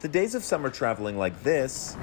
The days of summer traveling like this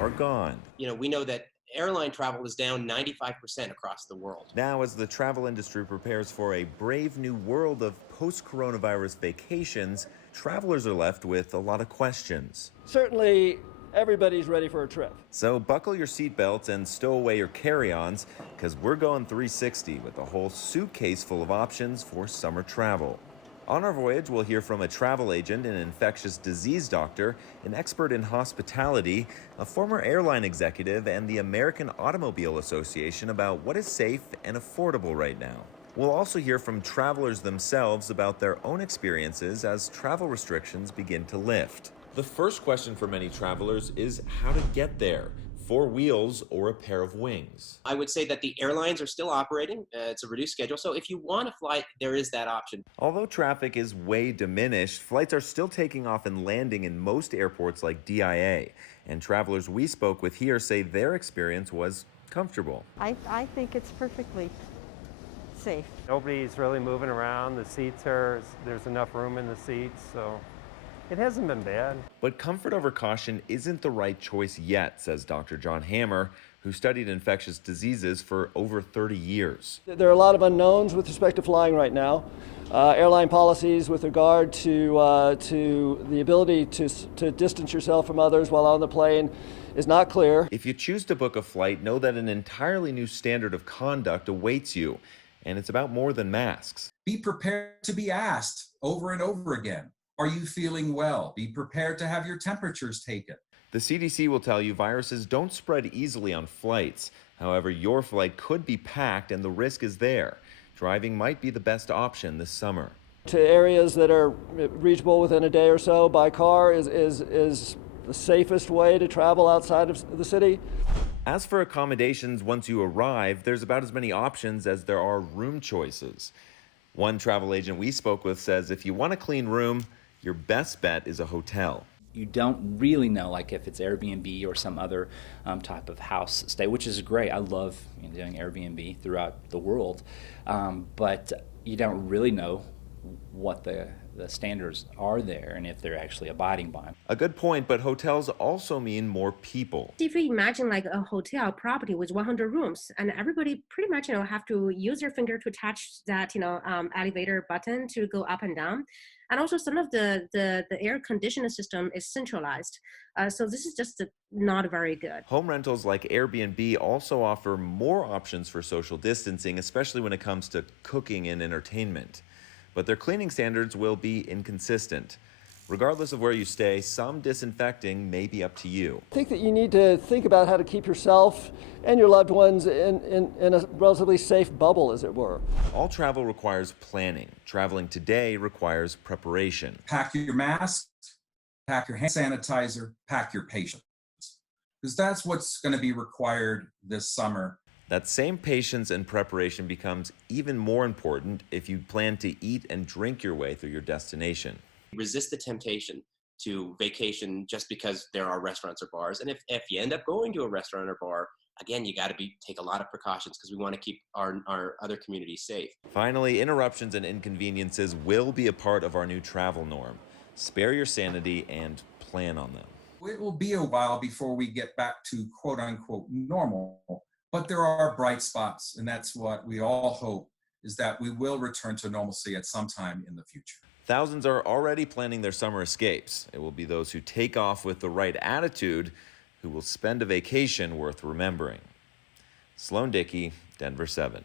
are gone. We know that airline travel is down 95% across the world. Now, as the travel industry prepares for a brave new world of post coronavirus vacations, travelers are left with a lot of questions. Certainly, everybody's ready for a trip. So, buckle your seatbelts and stow away your carry ons, because we're going 360 with a whole suitcase full of options for summer travel. On our voyage, we'll hear from a travel agent, an infectious disease doctor, an expert in hospitality, a former airline executive, and the American Automobile Association about what is safe and affordable right now. We'll also hear from travelers themselves about their own experiences as travel restrictions begin to lift. The first question for many travelers is how to get there. 4 wheels or a pair of wings. I would say that the airlines are still operating. It's a reduced schedule. So if you want to fly, there is that option. Although traffic is way diminished, flights are still taking off and landing in most airports like DIA. And travelers we spoke with here say their experience was comfortable. I think it's perfectly safe. Nobody's really moving around. There's enough room in the seats, so it hasn't been bad. But comfort over caution isn't the right choice yet, says Dr. John Hammer, who studied infectious diseases for over 30 years. There are a lot of unknowns with respect to flying right now. Airline policies with regard to the ability to distance yourself from others while on the plane is not clear. If you choose to book a flight, know that an entirely new standard of conduct awaits you, and it's about more than masks. Be prepared to be asked over and over again. Are you feeling well? Be prepared to have your temperatures taken. The CDC will tell you viruses don't spread easily on flights. However, your flight could be packed and the risk is there. Driving might be the best option this summer. To areas that are reachable within a day or so by car is the safest way to travel outside of the city. As for accommodations once you arrive, there's about as many options as there are room choices. One travel agent we spoke with says if you want a clean room, your best bet is a hotel. You don't really know, like if it's Airbnb or some other type of house stay, which is great. I love doing Airbnb throughout the world, but you don't really know what the standards are there and if they're actually abiding by them. A good point, but hotels also mean more people. If you imagine like a hotel property with 100 rooms, and everybody pretty much have to use their finger to touch that elevator button to go up and down, and also some of the air conditioning system is centralized, so this is just not very good. Home rentals like Airbnb also offer more options for social distancing, especially when it comes to cooking and entertainment. But their cleaning standards will be inconsistent. Regardless of where you stay, some disinfecting may be up to you. I think that you need to think about how to keep yourself and your loved ones in a relatively safe bubble, as it were. All travel requires planning. Traveling today requires preparation. Pack your mask, pack your hand sanitizer, pack your patience. Because that's what's going to be required this summer. That same patience and preparation becomes even more important if you plan to eat and drink your way through your destination. Resist the temptation to vacation just because there are restaurants or bars. And if you end up going to a restaurant or bar, again, you got to take a lot of precautions because we want to keep our other communities safe. Finally, interruptions and inconveniences will be a part of our new travel norm. Spare your sanity and plan on them. It will be a while before we get back to quote unquote normal, but there are bright spots, and that's what we all hope, is that we will return to normalcy at some time in the future. Thousands are already planning their summer escapes. It will be those who take off with the right attitude who will spend a vacation worth remembering. Sloan Dickey, Denver 7.